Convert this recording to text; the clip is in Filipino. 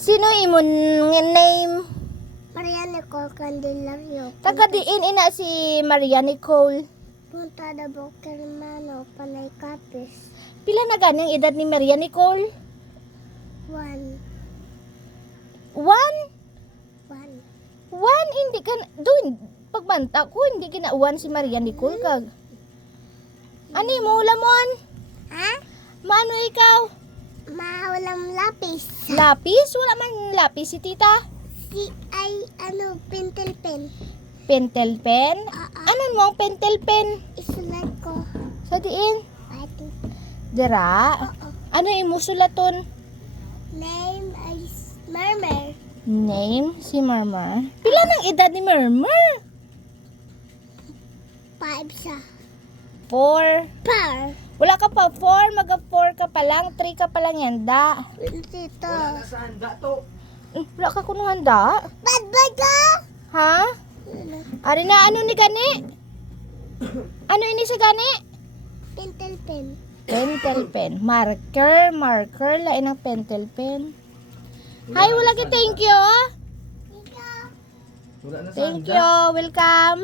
Sino imong name? Maria Nicole Candelario. Taga diin ina si Maria Nicole. Punta na Bukirmano, Panay Kapis. Pila na ganyang edad ni Maria Nicole? 1. 1? 1. 1? Hindi ka doon. Pagbanta ko, hindi kina 1 si Maria Nicole kag. Ani mo lamon? Ha? Maano ikaw? Mawalang lapis. Lapis? Wala man lapis si tita. Si ay pentel pen. Pentel pen? Anon mo ang pentel pen? Isulat ko. Sa diin? Pati. Dira? Ano imo sulaton? Name ay Mermer. Name si Murmur. Pila ng edad ni Murmur? 5 siya. 4. Par. Wala ka pa 4, maga 4 ka pa lang, 3 ka pa lang yanda. Dito. Wala ka kuno handa? Bad boy ka? Ha? Ari na ano ni gani? Ano ini sa gani? Pentel pen. Pentel pen. Marker, lain ang pentel pen. Hi, wala ka thank you. Ikaw. Thank you, welcome.